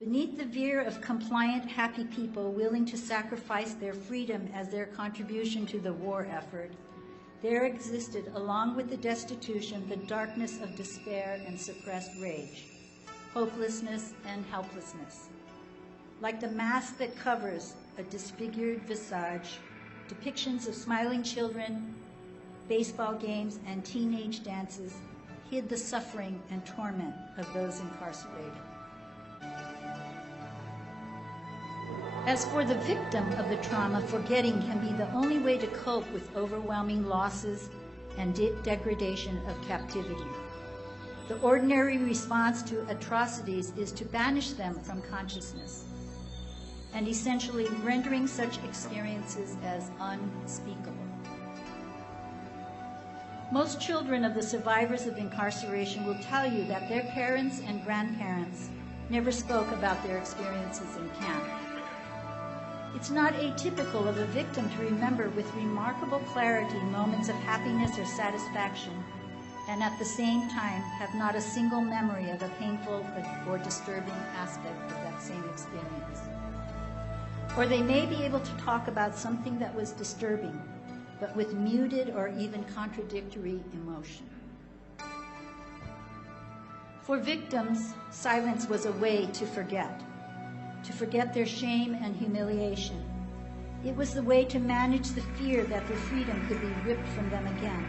Beneath the veer of compliant, happy people willing to sacrifice their freedom as their contribution to the war effort, there existed, along with the destitution, the darkness of despair and suppressed rage, hopelessness and helplessness. Like the mask that covers a disfigured visage, depictions of smiling children, baseball games, and teenage dances hid the suffering and torment of those incarcerated. As for the victim of the trauma, forgetting can be the only way to cope with overwhelming losses and degradation of captivity. The ordinary response to atrocities is to banish them from consciousness, and essentially rendering such experiences as unspeakable. Most children of the survivors of incarceration will tell you that their parents and grandparents never spoke about their experiences in camp. It's not atypical of a victim to remember with remarkable clarity moments of happiness or satisfaction, and at the same time have not a single memory of a painful or disturbing aspect of that same experience. Or they may be able to talk about something that was disturbing, but with muted or even contradictory emotion. For victims, silence was a way to forget their shame and humiliation. It was the way to manage the fear that their freedom could be ripped from them again.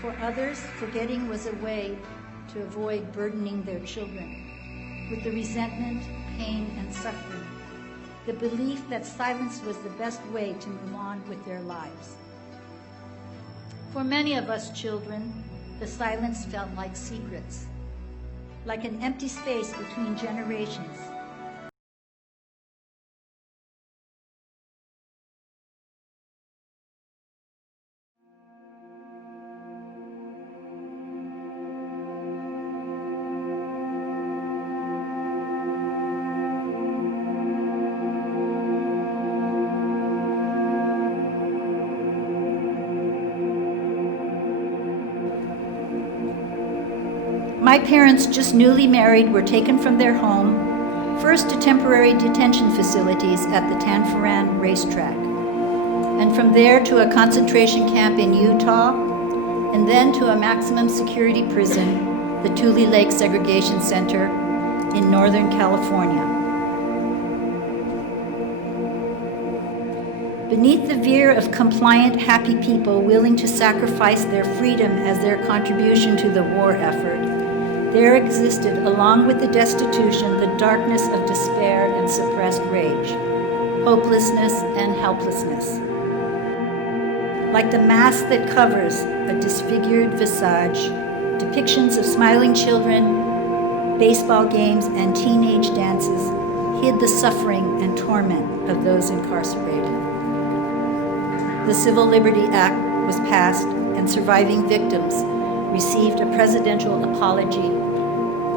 For others, forgetting was a way to avoid burdening their children with the resentment, pain, and suffering, the belief that silence was the best way to move on with their lives. For many of us children, the silence felt like secrets, like an empty space between generations. My parents, just newly married, were taken from their home, first to temporary detention facilities at the Tanforan racetrack, and from there to a concentration camp in Utah, and then to a maximum security prison, the Tule Lake Segregation Center in Northern California. Beneath the veer of compliant, happy people willing to sacrifice their freedom as their contribution to the war effort, there existed, along with the destitution, the darkness of despair and suppressed rage, hopelessness and helplessness. Like the mask that covers a disfigured visage, depictions of smiling children, baseball games, and teenage dances hid the suffering and torment of those incarcerated. The Civil Liberty Act was passed, and surviving victims received a presidential apology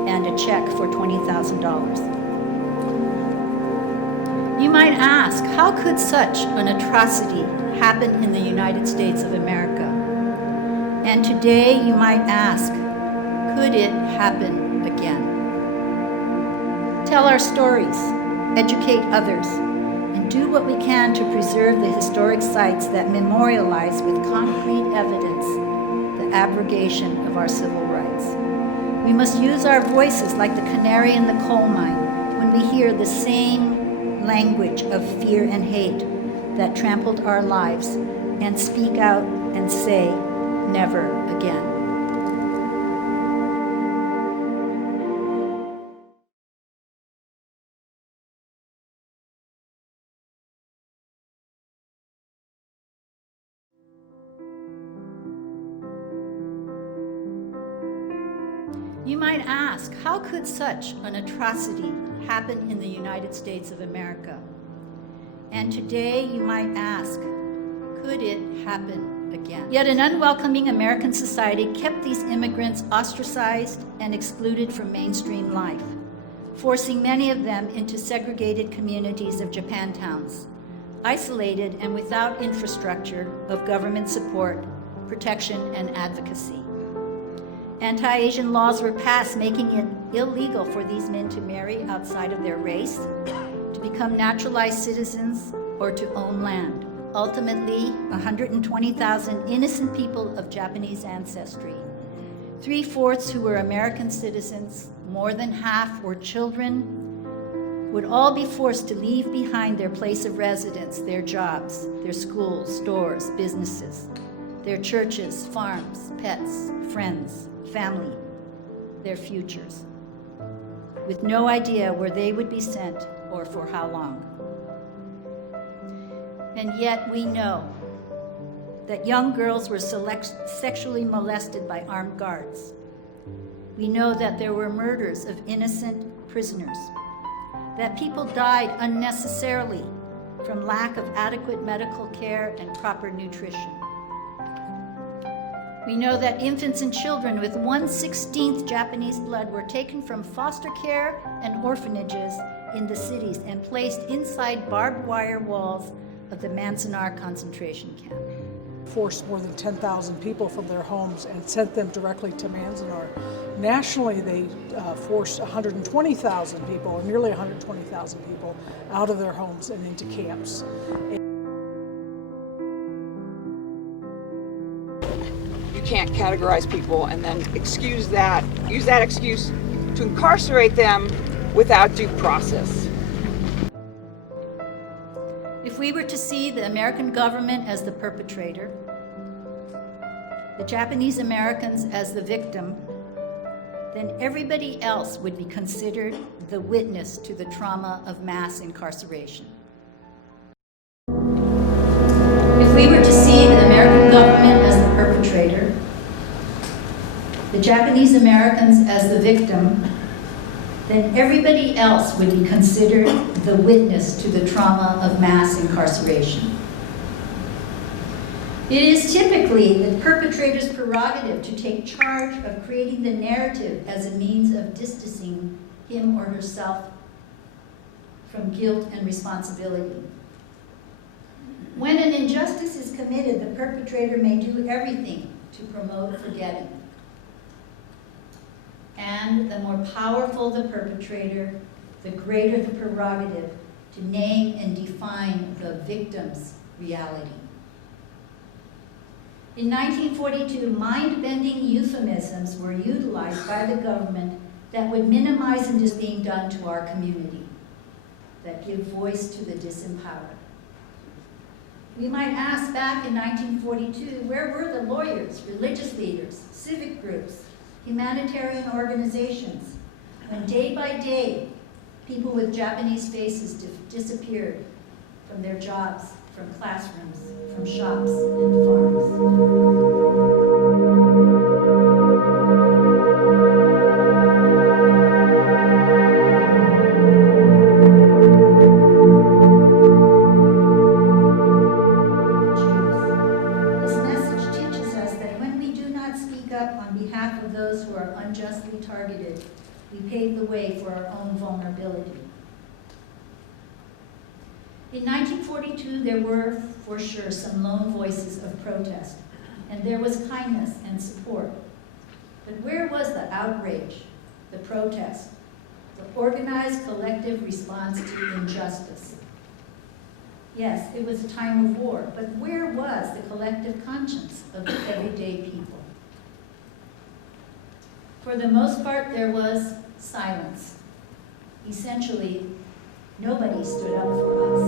and a check for $20,000. You might ask, how could such an atrocity happen in the United States of America? And today you might ask, could it happen again? Tell our stories, educate others, and do what we can to preserve the historic sites that memorialize with concrete evidence the abrogation of our civil rights. We must use our voices like the canary in the coal mine when we hear the same language of fear and hate that trampled our lives, and speak out and say, never again. You might ask, how could such an atrocity happen in the United States of America? And today you might ask, could it happen again? Yet an unwelcoming American society kept these immigrants ostracized and excluded from mainstream life, forcing many of them into segregated communities of Japantowns, isolated and without infrastructure of government support, protection, and advocacy. Anti-Asian laws were passed making it illegal for these men to marry outside of their race, to become naturalized citizens, or to own land. Ultimately, 120,000 innocent people of Japanese ancestry, 3/4 who were American citizens, more than half were children, would all be forced to leave behind their place of residence, their jobs, their schools, stores, businesses, their churches, farms, pets, friends, family, their futures, with no idea where they would be sent or for how long. And yet we know that young girls were sexually molested by armed guards. We know that there were murders of innocent prisoners, that people died unnecessarily from lack of adequate medical care and proper nutrition. We know that infants and children with 1/16 Japanese blood were taken from foster care and orphanages in the cities and placed inside barbed wire walls of the Manzanar concentration camp. Forced more than 10,000 people from their homes and sent them directly to Manzanar. Nationally, they forced 120,000 people, or nearly 120,000 people, out of their homes and into camps. You can't categorize people and then use that excuse to incarcerate them without due process. If we were to see the American government as the perpetrator, the Japanese Americans as the victim, then everybody else would be considered the witness to the trauma of mass incarceration. If we were to see the American government as the perpetrator, the Japanese Americans as the victim, then everybody else would be considered the witness to the trauma of mass incarceration. It is typically the perpetrator's prerogative to take charge of creating the narrative as a means of distancing him or herself from guilt and responsibility. When an injustice is committed, the perpetrator may do everything to promote forgetting. And the more powerful the perpetrator, the greater the prerogative to name and define the victim's reality. In 1942, mind-bending euphemisms were utilized by the government that would minimize injustice being done to our community, that give voice to the disempowered. We might ask, back in 1942, where were the lawyers, religious leaders, civic groups, humanitarian organizations, when day by day, people with Japanese faces disappeared from their jobs, from classrooms, from shops and farms? On behalf of those who are unjustly targeted, we pave the way for our own vulnerability. In 1942, there were, for sure, some lone voices of protest, and there was kindness and support. But where was the outrage, the protest, the organized collective response to injustice? Yes, it was a time of war, but where was the collective conscience of the everyday people? For the most part, there was silence. Essentially, nobody stood up for us.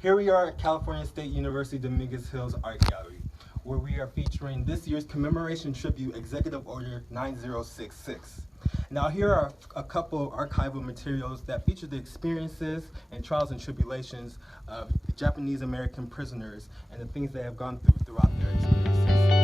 Here we are at California State University Dominguez Hills Art Gallery, where we are featuring this year's Commemoration Tribute Executive Order 9066. Now here are a couple archival materials that feature the experiences and trials and tribulations of Japanese American prisoners and the things they have gone through throughout their experiences.